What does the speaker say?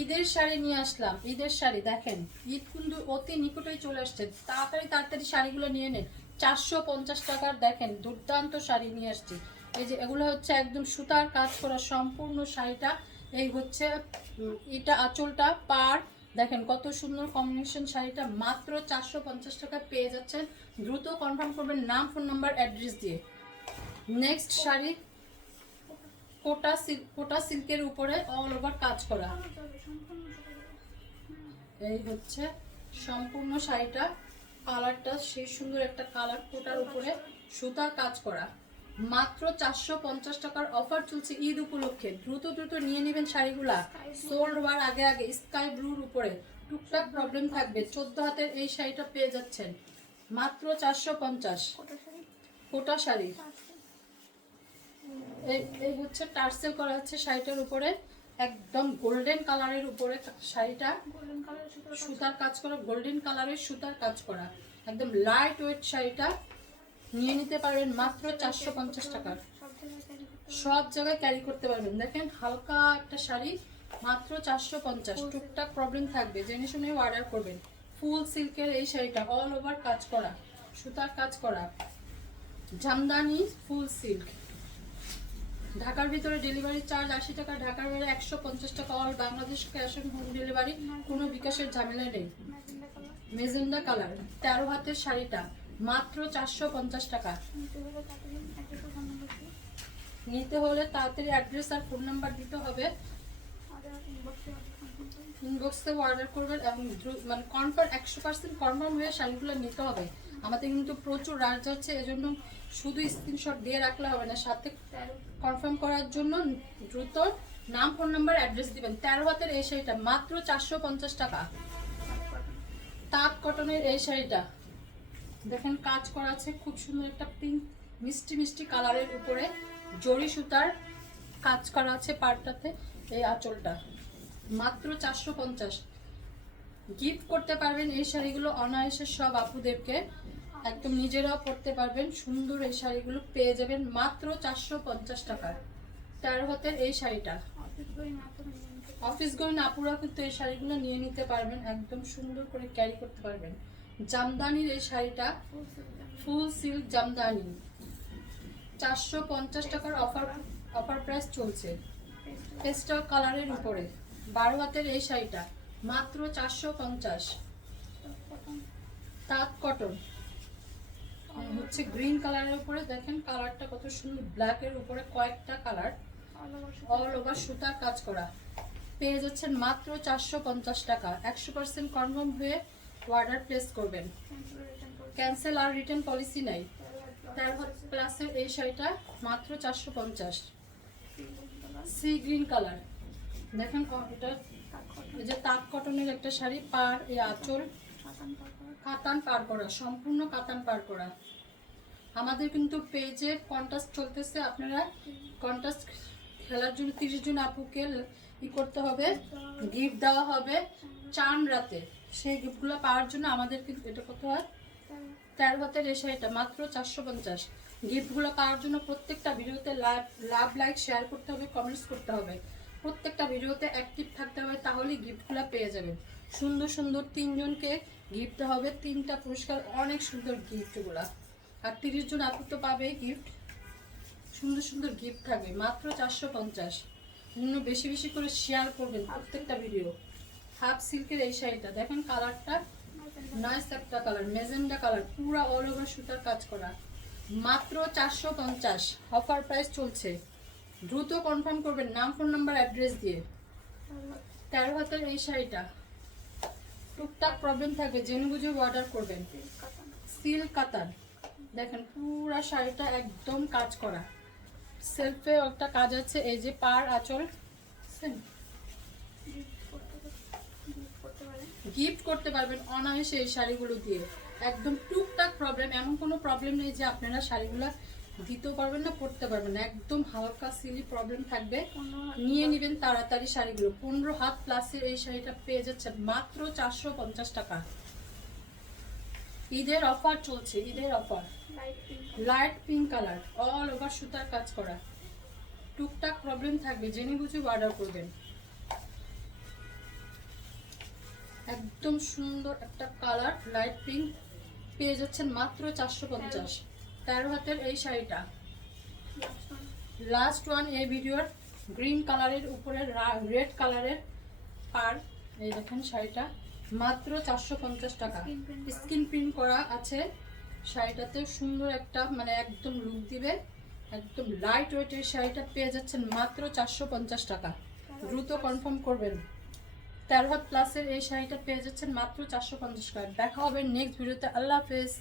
ঈদের শাড়ি নিয়ে আসলাম, ঈদের শাড়ি দেখেন, ঈদ কিন্তু অতি নিকটেই চলে আসছে, তাড়াতাড়ি তাড়াতাড়ি শাড়িগুলো নিয়ে নেন। 450 টাকার দেখেন দুর্দান্ত শাড়ি নিয়ে আসছি। এই যে এগুলো হচ্ছে একদম সুতার কাজ করা সম্পূর্ণ শাড়িটা। এই হচ্ছে এটা আঁচলটা পার, দেখেন কত সুন্দর কম্বিনেশন শাড়িটা মাত্র 450 টাকায় পেয়ে যাচ্ছেন। দ্রুত কনফার্ম করবেন নাম, ফোন নাম্বার, অ্যাড্রেস দিয়ে। নেক্সট শাড়ি কোটা সিল্কের উপরে অল ওভার কাজ করা। এই হচ্ছে সম্পূর্ণ শাড়িটা, কালারটা সেই সুন্দর একটা কালার, কোটার উপরে সুতার কাজ করা। মাত্র 450 টাকার অফার চলছে ঈদ উপলক্ষে। দ্রুত দ্রুত নিয়ে নেবেন শাড়িগুলা, সোল্ড হওয়ার আগে আগে। স্কাই ব্লুর উপরে টুকটাক প্রবলেম থাকবে, 14 হাতের এই শাড়িটা পেয়ে যাচ্ছেন মাত্র 450। কোটা শাড়ি, এই হচ্ছে টার্সেল করা হচ্ছে শাড়িটার উপরে, একদম গোল্ডেন কালারের উপরে শাড়িটা, সুতার কাজ করা, গোল্ডেন কালারের সুতার কাজ করা, একদম লাইট ওয়েট শাড়িটা নিয়ে নিতে পারবেন মাত্র 450 টাকার। সব জায়গায় ক্যারি করতে পারবেন। দেখেন হালকা একটা শাড়ি মাত্র 450। টুকটাক প্রবলেম থাকবে, জেনে শুনে অর্ডার করবেন। ফুল সিল্কের এই শাড়িটা অল ওভার কাজ করা, সুতার কাজ করা, জামদানি ফুল সিল্ক। ঢাকার ভিতরে ডেলিভারি চার্জ 80 টাকা, ঢাকার বাইরে 150 টাকা। All Bangladesh cash on home delivery, কোনো বিকাশের ঝামেলা নেই। মেজেন্ডা কালার 13 হাতের শাড়িটা মাত্র 450 টাকা। নিতে হলে তাড়াতাড়ি অ্যাড্রেস আর ফোন নাম্বার দিতে হবে, ইনবক্সে অর্ডার করবেন এবং মানে কনফার্ম 100% কনফার্ম হয়ে শাড়িগুলো নিতে হবে। আমাদের কিন্তু প্রচুর রাশ যাচ্ছে, এজন্য শুধু স্ক্রিনশট দিয়ে রাখলে হবে না, সাথে কনফার্ম করার জন্য দ্রুত নাম, ফোন নাম্বার, অ্যাড্রেস দিবেন। 13 হাতের এই শাড়িটা মাত্র 450 টাকা। তাঁত কটনের এই শাড়িটা দেখেন কাজ করা আছে, খুব সুন্দর একটা পিঙ্ক মিষ্টি মিষ্টি কালারের উপরে জরি সুতার কাজ করা আছে পাড়টাতে। এই আঁচলটা মাত্র 450। গিফট করতে পারবেন এই শাড়িগুলো অনায়াসে সব আপুদেরকে, একদম নিজেরাও পরতে পারবেন। সুন্দর এই শাড়িগুলো পেয়ে যাবেন মাত্র 450 টাকায়। 13 হাতের এই শাড়িটা অফিস গোয়িং আপুরা কিন্তু এই শাড়িগুলো নিয়ে নিতে পারবেন, একদম সুন্দর করে ক্যারি করতে পারবেন। জামদানির এই শাড়িটা ফুল সিল্ক জামদানি 450 টাকার অফার প্রাইস চলছে। পেস্টাল কালারের উপরে 12 হাতের এই শাড়িটা মাত্র 450। তাঁত কটন হচ্ছে গ্রিন কালারের উপরে, দেখেন কালারটা কত সুন্দর, ব্ল্যাকের উপরে কয়েকটা কালার, অল ওভার সুতার কাজ করা। পেয়ে যাচ্ছেন মাত্র 450 টাকা। 100% কনফার্ম হয়ে অর্ডার প্লেস করবেন, ক্যান্সেল আর রিটার্ন পলিসি নাই। 13 প্লাসের এই শাড়িটা মাত্র 450। সি গ্রিন কালার দেখেন, এটা এই যে তাঁত কটনের একটা শাড়ি, পার এই আঁচল কাতান পার করা, সম্পূর্ণ কাতান পার করা। আমাদের কিন্তু পেজে কন্টেস্ট চলতেছে, আপনারা কন্টেস্ট খেলার জন্য 30 জন আপুকে ই করতে হবে, গিফট দেওয়া হবে চান রাতে। সেই গিফটগুলো পাওয়ার জন্য আমাদের কিন্তু এটা কত হয়, 13 হাতের এই শাড়িটা মাত্র 450। গিফটগুলো পাওয়ার জন্য প্রত্যেকটা ভিডিওতে লাভ লাইক শেয়ার করতে হবে, কমেন্টস করতে হবে, প্রত্যেকটা ভিডিওতে অ্যাক্টিভ থাকতে হবে, তাহলেই গিফটগুলো পেয়ে যাবেন। সুন্দর সুন্দর 3 জনকে গিফট হবে, 3টা পুরস্কার, অনেক সুন্দর গিফটগুলা। আর 30 জন আপু তো পাবেই গিফট, সুন্দর সুন্দর গিফট থাকবে মাত্র 450। বেশি বেশি করে শেয়ার করবেন প্রত্যেকটা ভিডিও। হাফ সিল্কের এই শাড়িটা দেখেন, কালারটা নাইস একটা কালার, মেজেন্ডা কালার, পুরো অল ওভার সুতার কাজ করা, মাত্র 450। অফার প্রাইস চলছে, দ্রুত কনফার্ম করবেন নাম, ফোন নাম্বার, অ্যাড্রেস দিয়ে। 13 হাতের এই শাড়িটা টুকটাক প্রবলেম থাকবে, জেনে বুঝে অর্ডার করবেন। সিল্ক কাতান দেখেন, পুরো শাড়িটা একদম কাজ করা, সেলফে একটা কাজ আছে, এই যে পার আঁচল। গিফট করতে পারবেন অনায়াসে এই শাড়িগুলো দিয়ে, একদম টুকটাক প্রবলেম, এমন কোনো প্রবলেম নেই যে আপনারা শাড়িগুলো দিতেও পারবেন না, পরতে পারবেন না, একদম হালকা সিলি প্রবলেম থাকবে। নিয়ে নেবেন তাড়াতাড়ি শাড়িগুলো। 15 হাত প্লাসের এই শাড়িটা পেয়ে যাচ্ছেন মাত্র 450 টাকা। ঈদের অফার চলছে, ঈদের offer, light pink colour, all over সুতার কাজ করা, টুকটাক প্রবলেম থাকবে, জেনে বুঝে অর্ডার করবেন। একদম সুন্দর একটা কালার লাইট পিঙ্ক, পেয়ে যাচ্ছেন মাত্র 450। 13 হাতের এই শাড়িটা লাস্ট ওয়ান এই ভিডিওর, গ্রিন কালারের উপরে রেড কালারের। আর এই দেখেন শাড়িটা মাত্র 450 টাকা, স্কিন প্রিন্ট করা আছে শাড়িটাতে। সুন্দর একটা মানে একদম লুক দিবে, একদম লাইট ওয়েটের শাড়িটা পেয়ে যাচ্ছেন মাত্র 450 টাকা। দ্রুত কনফার্ম করবেন। 13 হাত প্লাসের এই শাড়িটা পেয়ে যাচ্ছেন মাত্র 450 টাকা। দেখা হবে নেক্সট ভিডিওতে। আল্লাহ হাফেজ।